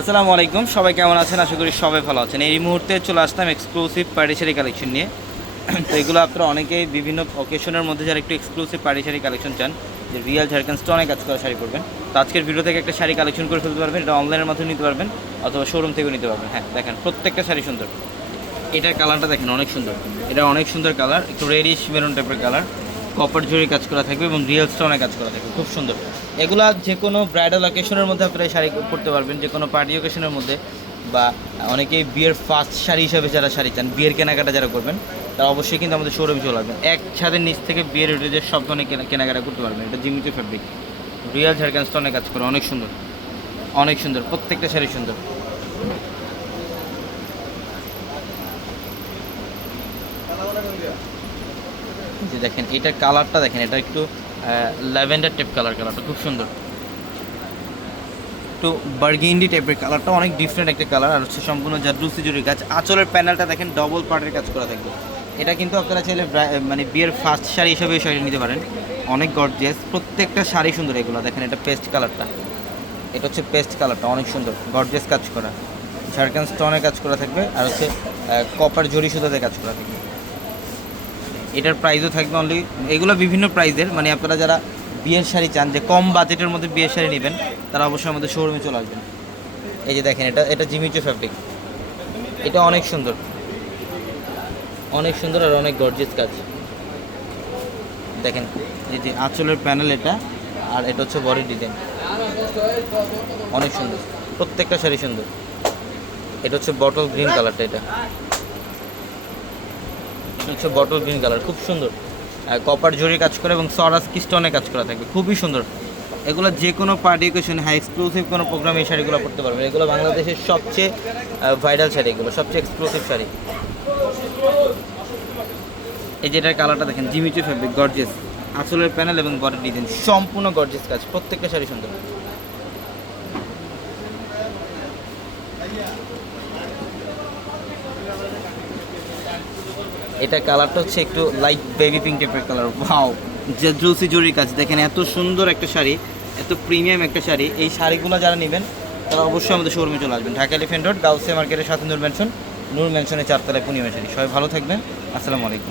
আসসালামু আলাইকুম, সবাই কেমন আছেন? আশা করি সবাই ভালো আছেন। এই মুহূর্তে চলে আসলাম এক্সক্লুসিভ পার্টিশারি কালেকশন নিয়ে। তো এগুলো আপনারা অনেকেই বিভিন্ন অকেশনের মধ্যে যারা একটু এক্সক্লুসিভ পার্টিশারি কালেকশন চান, যে রিয়াল ঝাড়খান্ড স্টোনে কাজ করা শাড়ি করবেন তো আজকের ভিডিও থেকে একটা শাড়ি কালেকশন করে ফেলতে পারবেন, এটা অনলাইনের মাধ্যমে নিতে পারবেন, অথবা শোরুম থেকেও নিতে পারবেন। হ্যাঁ দেখেন, প্রত্যেকটা শাড়ি সুন্দর। এটার কালারটা দেখেন, অনেক সুন্দর। এটা অনেক সুন্দর কালার একটু রেডিশ মেরুন টাইপের কালার কপার জরি কাজ করা থাকবে এবং রিয়েল স্টোনে কাজ করা থাকবে। খুব সুন্দর। এগুলা যে কোনো ব্রাইডাল অকেশনের মধ্যে আপনারা শাড়ি পরতে পারবেন, যে কোনো পার্টি অকেশনের মধ্যে বা অনেকেই বিয়ের ফার্স্ট শাড়ি হিসাবে যারা শাড়ি চান, বিয়ের কেনাকাটা যারা করবেন, তারা অবশ্যই কিন্তু আমাদের শোরুমে চলে আসবেন। এক ছাদের নিচ থেকে বিয়ের রেটের সব ধরনের কেনা- কেনাকাটা করতে পারবেন। এটা জিমিচু ফ্যাব্রিক রিয়েল ঝাড়খান স্টোনে কাজ করে, অনেক সুন্দর। অনেক সুন্দর, প্রত্যেকটা শাড়ি সুন্দর। যে দেখেন, এটার কালারটা দেখেন, এটা একটু ল্যাভেন্ডার টাইপ কালার কালারটা, খুব সুন্দর। একটু বার্গিন্ডি টাইপের কালারটা, অনেক ডিফারেন্ট একটা কালার। আর হচ্ছে সম্পূর্ণ জাদ্রুসি জুড়ি কাজ আঁচলের প্যানেলটা দেখেন ডবল পার্টের কাজ করা থাকবে। এটা কিন্তু আপনারা চাইলে মানে বিয়ের ফার্স্ট শাড়ি হিসাবে এই শাড়ি নিতে পারেন। অনেক গর্জিয়াস প্রত্যেকটা শাড়ি সুন্দর এগুলো। দেখেন, এটা পেস্ট কালারটা। এটা হচ্ছে পেস্ট কালারটা, অনেক সুন্দর। গর্জিয়াস কাজ করা। ঝাড়খান্ড স্টোনে কাজ করা থাকবে। আর হচ্ছে কপার জরি সুতাতে কাজ করা থাকবে। এটার প্রাইসও থাকবে অনলি এগুলো বিভিন্ন প্রাইসের মানে আপনারা যারা বিয়ের শাড়ি চান, যে কম বাজেটের মধ্যে বিয়ের শাড়ি নেবেন, তারা অবশ্যই আমাদের শোরুমে চলে আসবেন। এই যে দেখেন, এটা এটা জিমিচো ফ্যাব্রিক এটা অনেক সুন্দর। অনেক সুন্দর আর অনেক গর্জিয়াস কাজ। দেখেন, এই যে আঁচলের প্যানেল এটা, আর এটা হচ্ছে বডি ডিজাইন অনেক সুন্দর। প্রত্যেকটা শাড়ি সুন্দর। এটা হচ্ছে বটল গ্রিন কালারটা এটা। এটা হচ্ছে বটল গ্রিন কালার, খুব সুন্দর। কপার জরি কাজ করে এবং সরাস কিস্টনে কাজ করা থাকবে, খুবই সুন্দর। এগুলো যে কোনো পার্টি অকেশন হাই এক্সক্লুসিভ কোনো প্রোগ্রামে এই শাড়িগুলো পড়তে পারবেন। এগুলো বাংলাদেশের সবচেয়ে ভাইরাল শাড়ি এগুলো, সবচেয়ে এক্সক্লুসিভ শাড়ি। এই যে এটার কালারটা দেখেন জিমিচু ফেব্রিক গর্জিয়াস আঁচলের প্যানেল এবং বডি ডিজাইন সম্পূর্ণ গর্জিয়াস কাজ, প্রত্যেকটা শাড়ি সুন্দর। এটা কালারটা হচ্ছে একটু লাইট বেবি পিঙ্ক টাইপের কালার ভাও যে জুসি জুরির কাজ। দেখেন এত সুন্দর একটা শাড়ি, এত প্রিমিয়াম একটা শাড়ি। এই শাড়িগুলো যারা নেবেন, তারা অবশ্যই আমাদের শোরুমে চলে আসবেন। ঢাকা এলিফেন্ট রোড গাউসে মার্কেটের সাথে নূর ম্যানশন নূর ম্যানশনের চারতলায় পূর্ণিমা শাড়ি। সবাই ভালো থাকবেন। আসসালামু আলাইকুম।